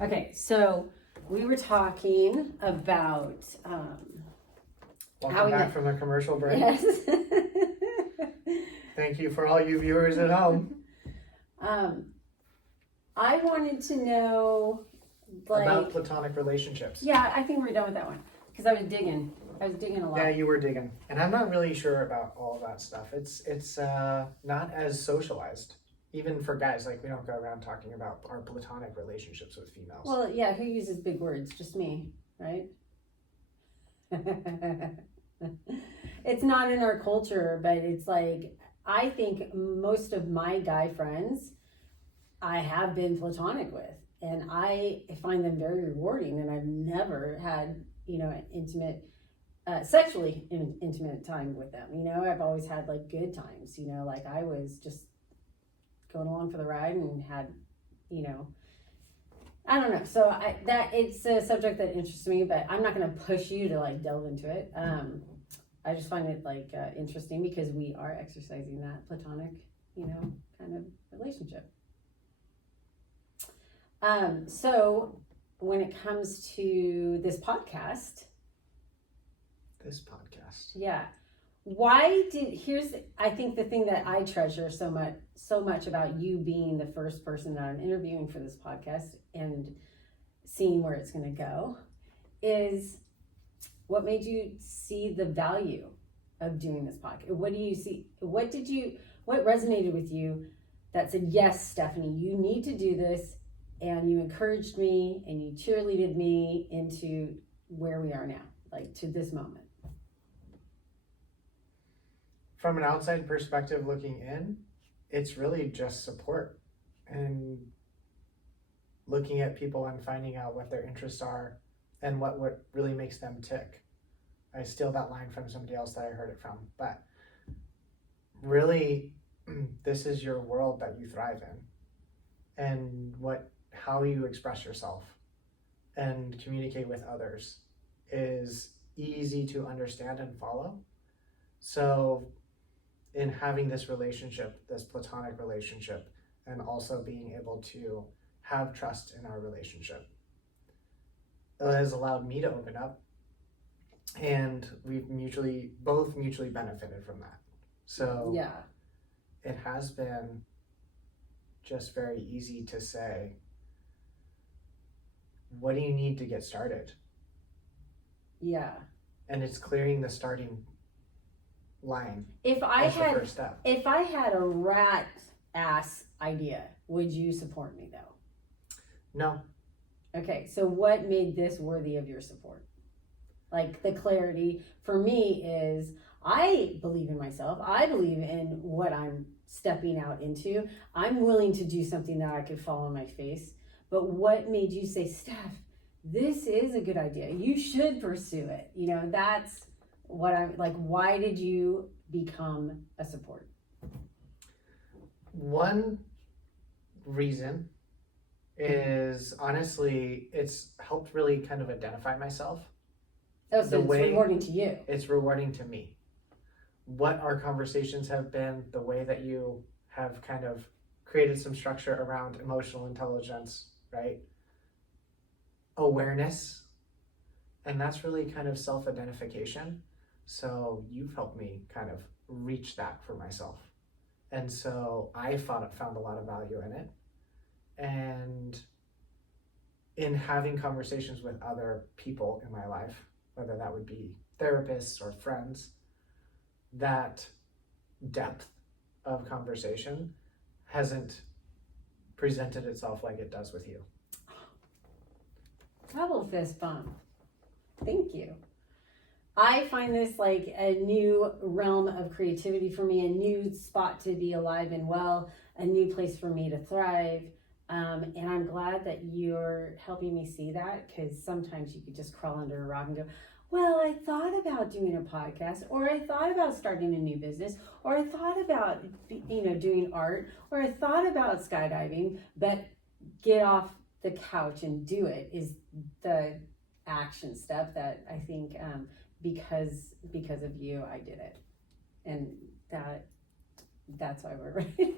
Okay, so we were talking about Welcome back from the commercial break. Yes. Thank you for all you viewers at home. I wanted to know, About platonic relationships. Yeah, I think we're done with that one because I was digging a lot. Yeah, you were digging, and I'm not really sure about all of that stuff. It's not as socialized, even for guys. Like, we don't go around talking about our platonic relationships with females. Well, yeah, who uses big words? Just me, right? It's not in our culture, but it's like, I think most of my guy friends I have been platonic with, and I find them very rewarding, and I've never had, intimate, sexually intimate time with them. I've always had like good times, like I was just going along for the ride and had, I don't know. So it's a subject that interests me, but I'm not going to push you to like delve into it. I just find it like interesting because we are exercising that platonic, kind of relationship. So when it comes to this podcast, yeah. I think the thing that I treasure so much about you being the first person that I'm interviewing for this podcast and seeing where it's going to go is what made you see the value of doing this podcast? What do you see? What resonated with you that said, yes, Stephanie, you need to do this, and you encouraged me and you cheerleaded me into where we are now, like to this moment? From an outside perspective looking in, it's really just support and looking at people and finding out what their interests are and what really makes them tick. I steal that line from somebody else that I heard it from, but really, this is your world that you thrive in, and how you express yourself and communicate with others is easy to understand and follow. So in having this relationship, this platonic relationship, and also being able to have trust in our relationship, it has allowed me to open up, and we've both mutually benefited from that. So yeah, it has been just very easy to say, what do you need to get started? Yeah. And it's clearing the starting line. If I had a rat ass idea, would you support me though? No. Okay, so what made this worthy of your support? Like, the clarity for me is, I believe in myself. I believe in what I'm stepping out into. I'm willing to do something that I could fall on my face. But what made you say, Steph, this is a good idea. You should pursue it. That's what I'm like. Why did you become a support? One reason is, honestly, it's helped really kind of identify myself. Oh, so it's rewarding to you. It's rewarding to me. What our conversations have been, the way that you have kind of created some structure around emotional intelligence, right? Awareness. And that's really kind of self-identification. So you've helped me kind of reach that for myself. And so I found a lot of value in it. And in having conversations with other people in my life, whether that would be therapists or friends, that depth of conversation hasn't presented itself like it does with you. Double fist bump. Thank you. I find this like a new realm of creativity for me, a new spot to be alive and well, a new place for me to thrive. And I'm glad that you're helping me see that, because sometimes you could just crawl under a rock and go, well, I thought about doing a podcast, or I thought about starting a new business, or I thought about, doing art, or I thought about skydiving, but get off the couch and do it is the action step that I think, because of you, I did it. And that's why we're right here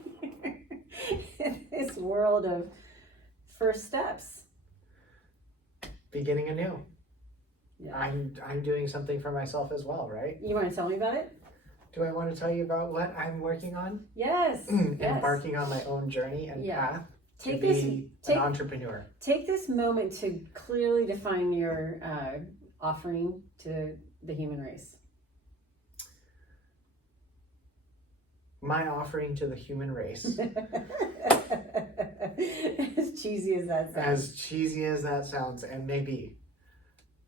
in this world of first steps. beginning anew. Yeah. I'm doing something for myself as well, right? You want to tell me about it? Do I want to tell you about what I'm working on? Yes. Yes. Embarking on my own journey and path to be an entrepreneur. Take this moment to clearly define your offering to the human race. My offering to the human race. As cheesy as that sounds. As cheesy as that sounds, and maybe,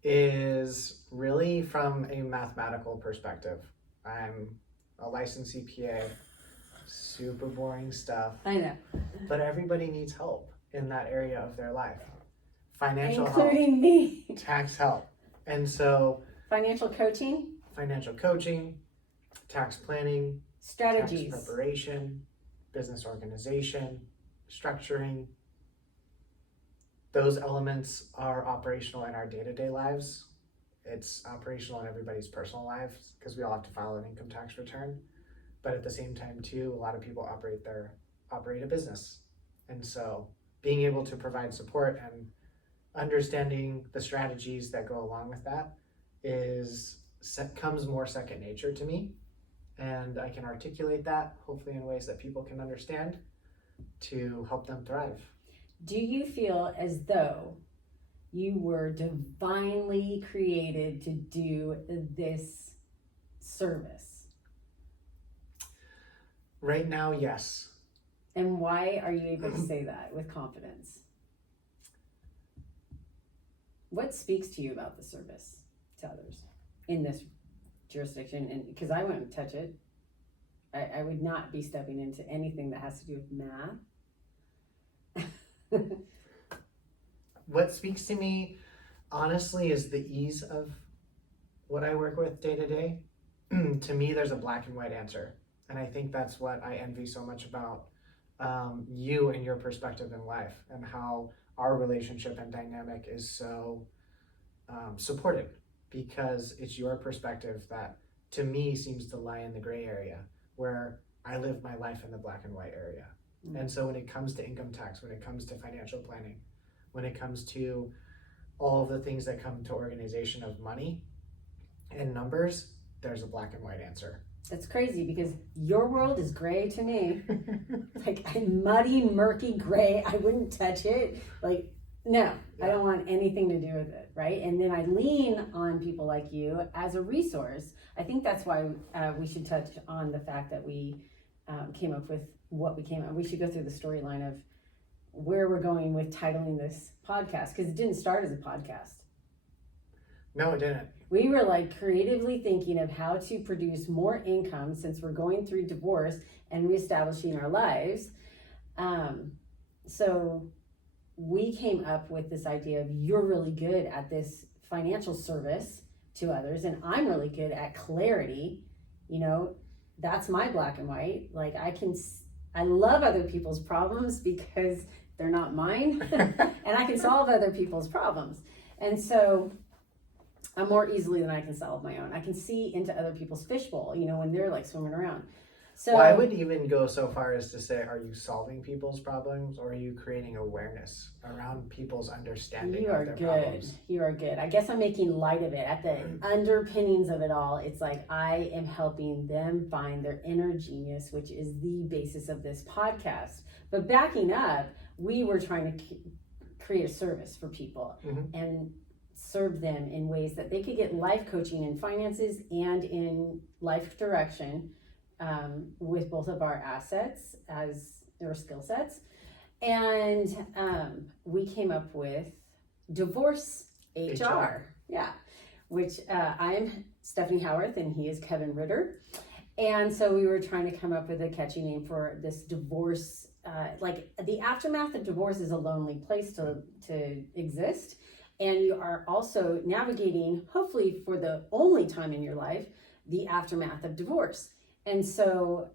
is really from a mathematical perspective. I'm a licensed CPA, super boring stuff. I know. But everybody needs help in that area of their life. Financial Including help. me. Tax help. And so Financial coaching. Financial coaching, tax planning, Strategies. tax preparation, business organization, structuring. Those elements are operational in our day-to-day lives. It's operational in everybody's personal lives because we all have to file an income tax return. But at the same time too, a lot of people operate a business. And so being able to provide support and understanding the strategies that go along with that comes more second nature to me. And I can articulate that hopefully in ways that people can understand to help them thrive. Do you feel as though you were divinely created to do this service? Right now, yes. And why are you able to say that with confidence? What speaks to you about the service to others in this jurisdiction? And because I wouldn't touch it, I would not be stepping into anything that has to do with math. What speaks to me, honestly, is the ease of what I work with day to day. To me, there's a black and white answer. And I think that's what I envy so much about you and your perspective in life, and how our relationship and dynamic is so supported, because it's your perspective that to me seems to lie in the gray area, where I live my life in the black and white area. Mm-hmm. And so when it comes to income tax, when it comes to financial planning, when it comes to all of the things that come to organization of money and numbers, there's a black and white answer. That's crazy because your world is gray to me. Like a muddy, murky gray. I wouldn't touch it. Like, no, yeah. I don't want anything to do with it, right? And then I lean on people like you as a resource. I think that's why we should touch on the fact that we came up with what we came up. We should go through the storyline of where we're going with titling this podcast, because it didn't start as a podcast. No, it didn't. We were like creatively thinking of how to produce more income since we're going through divorce and reestablishing our lives. So we came up with this idea of you're really good at this financial service to others, and I'm really good at clarity. You know, that's my black and white. Like I love other people's problems because they're not mine, and I can solve other people's problems. And so more easily than I can solve my own. I can see into other people's fishbowl, you know, when they're like swimming around. So well, I would even go so far as to say, are you solving people's problems, or are you creating awareness around people's understanding of their problems? You are good. I guess I'm making light of it. At the underpinnings of it all, it's like I am helping them find their inner genius, which is the basis of this podcast. But backing up, we were trying to create a service for people and serve them in ways that they could get life coaching in finances and in life direction with both of our assets as their skill sets. And we came up with Divorce HR. Yeah, which I'm Stephanie Howarth and he is Kevin Ritter. And so we were trying to come up with a catchy name for this divorce. Like the aftermath of divorce is a lonely place to exist. And you are also navigating, hopefully for the only time in your life, the aftermath of divorce. And so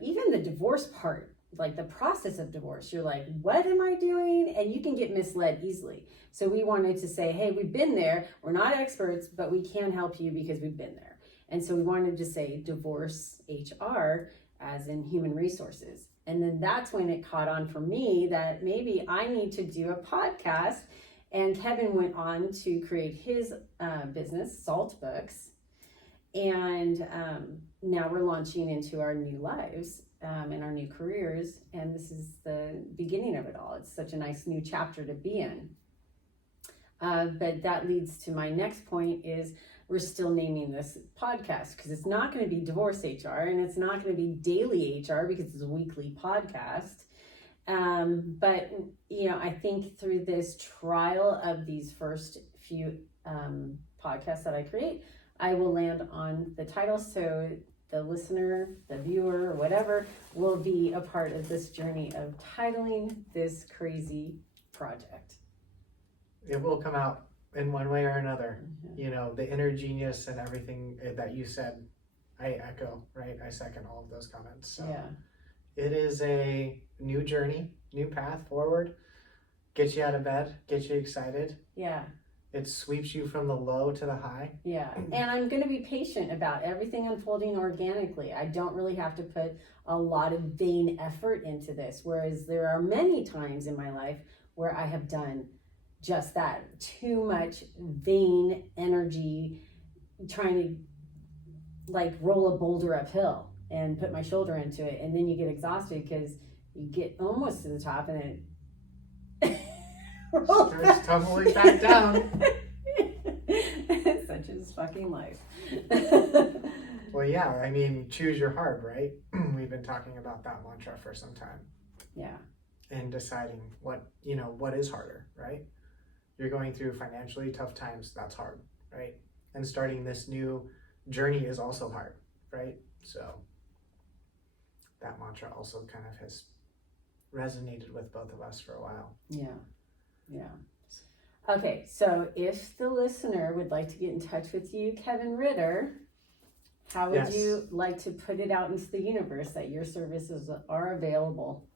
even the divorce part, like the process of divorce, you're like, what am I doing? And you can get misled easily. So we wanted to say, hey, we've been there. We're not experts, but we can help you because we've been there. And so we wanted to say Divorce HR as in human resources. And then that's when it caught on for me that maybe I need to do a podcast And Kevin went on to create his business, Salt Books. And now we're launching into our new lives and our new careers. And this is the beginning of it all. It's such a nice new chapter to be in. But that leads to my next point is we're still naming this podcast because it's not going to be Divorce HR and it's not going to be Daily HR because it's a weekly podcast. But, you know, I think through this trial of these first few podcasts that I create, I will land on the title. So the listener, the viewer, or whatever will be a part of this journey of titling this crazy project. It will come out in one way or another. You know, the inner genius and everything that you said, I echo, right? I second all of those comments. So Yeah. it is a new journey, new path forward. Get you out of bed, get you excited. Yeah. It sweeps you from the low to the high. Yeah. And I'm going to be patient about everything unfolding organically. I don't really have to put a lot of vain effort into this. Whereas there are many times in my life where I have done just that. Too much vain energy trying to like roll a boulder uphill and put my shoulder into it. And then you get exhausted because you get almost to the top and then starts tumbling back down. Such is fucking life. Well, yeah, I mean, choose your heart, right? We've been talking about that mantra for some time. Yeah. And deciding what is harder, right? You're going through financially tough times, that's hard, right? And starting this new journey is also hard, right? So that mantra also kind of has resonated with both of us for a while. Yeah. Yeah. Okay, so if the listener would like to get in touch with you, Kevin Ritter, how would Yes. you like to put it out into the universe that your services are available?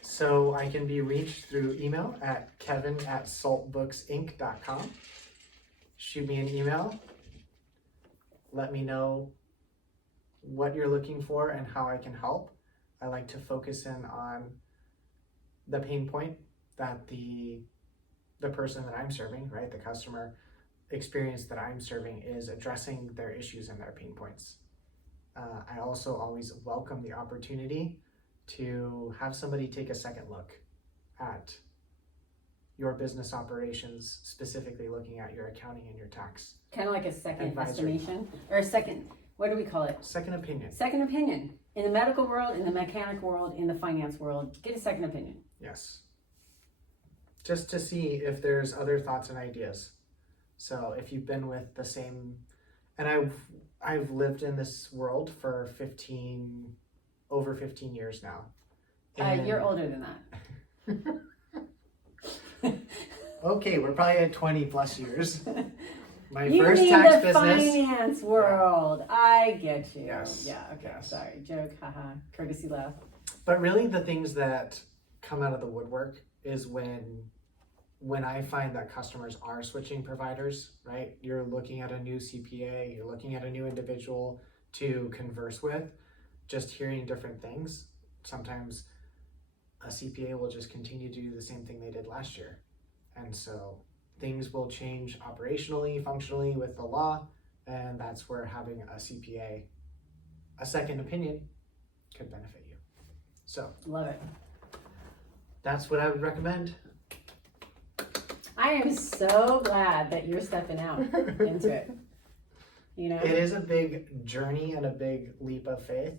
So I can be reached through email at kevin@saltbooksinc.com. Shoot me an email. Let me know what you're looking for and how I can help. I like to focus in on the pain point that the person that I'm serving, right, the customer experience that I'm serving is addressing their issues and their pain points. I also always welcome the opportunity to have somebody take a second look at your business operations, specifically looking at your accounting and your tax. Kind of like a second Advisory. estimation or a second, what do we call it? Second opinion. Second opinion. In the medical world, in the mechanic world, in the finance world, get a second opinion. Yes. Just to see if there's other thoughts and ideas. So if you've been with the same, and I've lived in this world for over 15 years now. You're older than that. Okay, we're probably at 20 plus years. My You first mean tax the business. finance world. I get you. Yes. Yeah, okay, Yes. sorry. Joke, haha. Courtesy laugh. But really the things that come out of the woodwork is when I find that customers are switching providers, right? You're looking at a new CPA, you're looking at a new individual to converse with, just hearing different things. Sometimes a CPA will just continue to do the same thing they did last year. And so things will change operationally, functionally with the law, and that's where having a CPA, a second opinion, could benefit you. So Love it. that's what I would recommend. I am so glad that you're stepping out into it. You know? It is a big journey and a big leap of faith.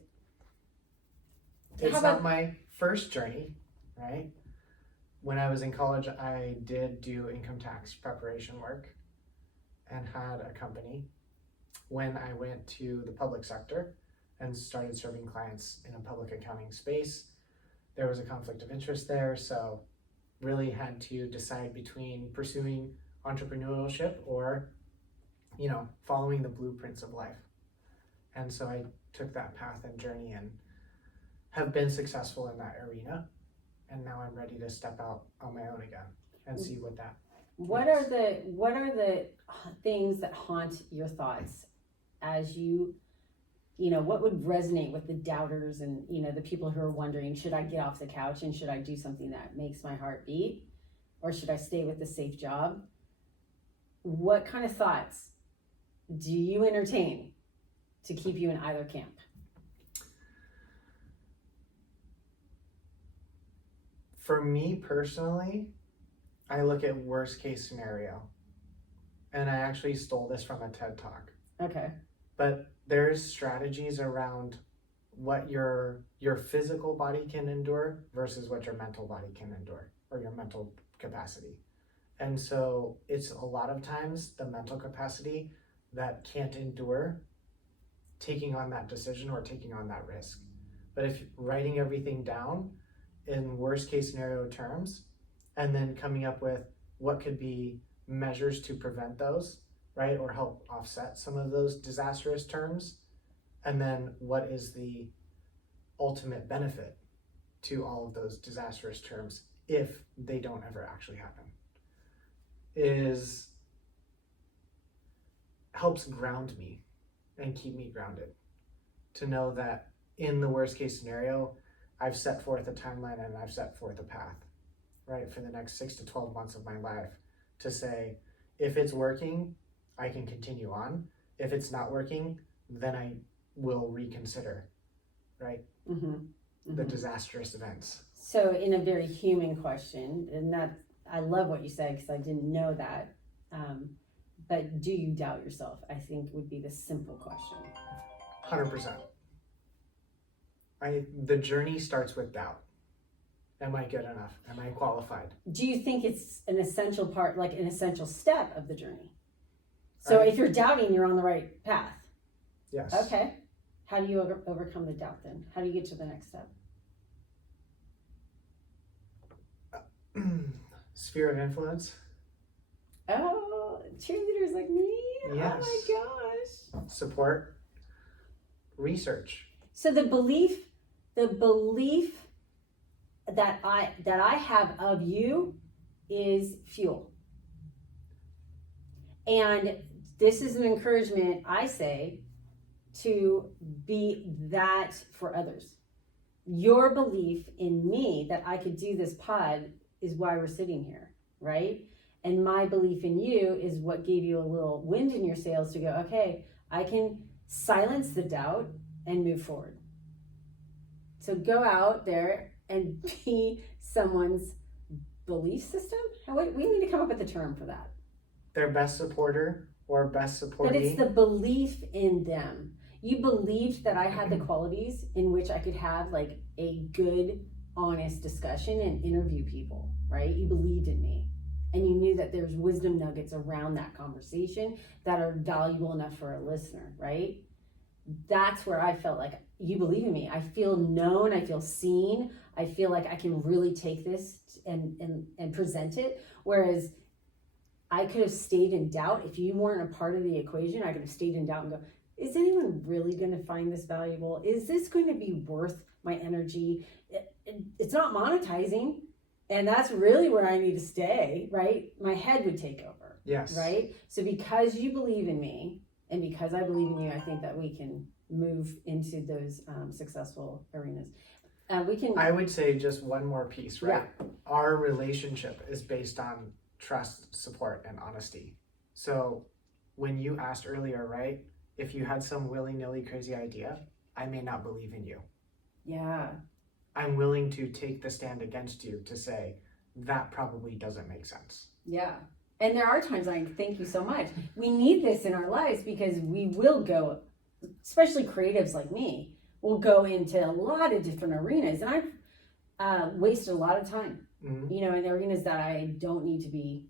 It's How about- not my first journey, right? When I was in college, I did do income tax preparation work and had a company. When I went to the public sector and started serving clients in a public accounting space, there was a conflict of interest there, so really had to decide between pursuing entrepreneurship or, following the blueprints of life. And so I took that path and journey and have been successful in that arena. And now I'm ready to step out on my own again and see what that. What are the things that haunt your thoughts as what would resonate with the doubters and, the people who are wondering, should I get off the couch and should I do something that makes my heart beat? or should I stay with the safe job? What kind of thoughts do you entertain to keep you in either camp? For me personally, I look at worst case scenario. And I actually stole this from a TED Talk. Okay. But there's strategies around what your physical body can endure versus what your mental body can endure, or your mental capacity. And so it's a lot of times the mental capacity that can't endure taking on that decision or taking on that risk. But if writing everything down in worst case scenario terms, and then coming up with what could be measures to prevent those, right, or help offset some of those disastrous terms, and then what is the ultimate benefit to all of those disastrous terms if they don't ever actually happen, is helps ground me and keep me grounded, to know that in the worst case scenario, I've set forth a timeline and I've set forth a path, right, for the next 6 to 12 months of my life, to say, if it's working, I can continue on. If it's not working, then I will reconsider, right? The disastrous events. So in a very human question, and that, I love what you said because I didn't know that, but do you doubt yourself? I think would be the simple question. 100%. The journey starts with doubt. Am I good enough? Am I qualified? Do you think it's an essential part, like an essential step of the journey? So if you're doubting, you're on the right path. Yes. Okay. How do you overcome the doubt then? How do you get to the next step? Sphere of influence. Oh, cheerleaders like me? Yes. Oh my gosh. Support. Research. So the belief that I have of you is fuel. And this is an encouragement, I say, to be that for others. Your belief in me that I could do this pod is why we're sitting here, right? And my belief in you is what gave you a little wind in your sails to go, okay, I can silence the doubt and move forward. So go out there and be someone's belief system. We need to come up with a term for that. Their best supporter or best supportee. But it's the belief in them. You believed that I had the qualities in which I could have like a good, honest discussion and interview people, right? You believed in me. And you knew that there's wisdom nuggets around that conversation that are valuable enough for a listener, right? That's where I felt like you believe in me. I feel known, I feel seen, I feel like I can really take this and present it. Whereas I could have stayed in doubt. If you weren't a part of the equation, I could have stayed in doubt and go, is anyone really going to find this valuable? Is this going to be worth my energy? It's not monetizing. And that's really where I need to stay, right? My head would take over. Yes. Right? So because you believe in me and because I believe in you, I think that we can move into those successful arenas. I would say just one more piece, right? Yeah. Our relationship is based on trust, support, and honesty. So when you asked earlier, right, if you had some willy-nilly crazy idea, I may not believe in you. Yeah. I'm willing to take the stand against you to say, that probably doesn't make sense. Yeah. And there are times I thank you so much. We need this in our lives because we will go, especially creatives like me, will go into a lot of different arenas. And I've wasted a lot of time, you know, in arenas that I don't need to be,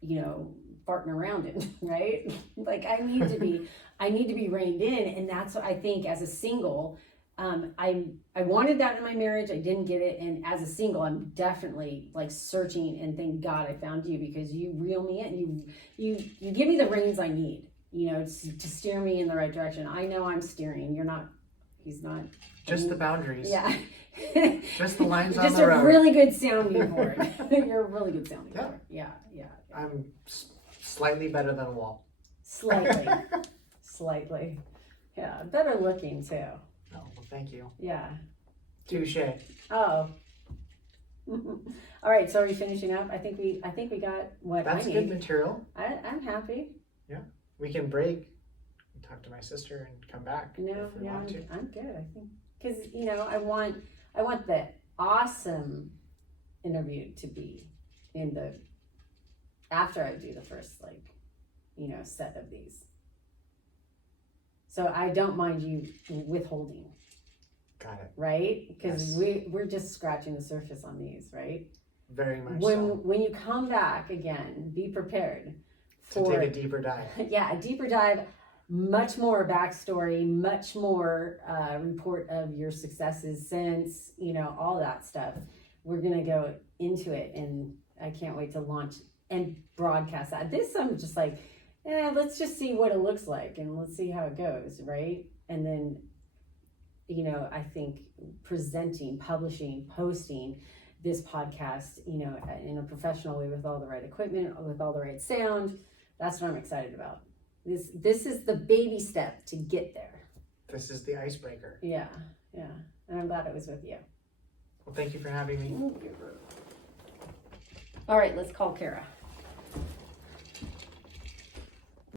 you know, farting around in, right? Like I need to be reined in. And that's what I think as a single, I wanted that in my marriage. I didn't get it. And as a single, I'm definitely like searching, and thank God I found you because you reel me in. You give me the reins I need, you know, to steer me in the right direction. I know I'm steering. He's not. Just the boundaries. Yeah. Just the lines on just the road. Just a really good sounding board. You're a really good sounding board. Yeah. I'm slightly better than a wall. Slightly. Yeah. Better looking too. Oh, well, thank you. Yeah. Touche. Oh. All right, so are we finishing up? I think we got what That's I good need. material. I'm happy. We can break, and talk to my sister, and come back No, if we yeah, want to. I'm good. I think because I want the awesome interview to be in the after I do the first set of these. So I don't mind you withholding, Got it. right? Because Yes. we're just scratching the surface on these, right? Very much When so. when you come back again, be prepared To for take a deeper dive. a deeper dive, much more backstory, much more report of your successes since, all that stuff. We're gonna go into it, and I can't wait to launch and broadcast that. This I'm just like, let's just see what it looks like and let's see how it goes, right? And then, I think presenting, publishing, posting this podcast, in a professional way with all the right equipment, with all the right sound. That's what I'm excited about. This is the baby step to get there. This is the icebreaker. Yeah. And I'm glad it was with you. Well, thank you for having me. All right, let's call Kara.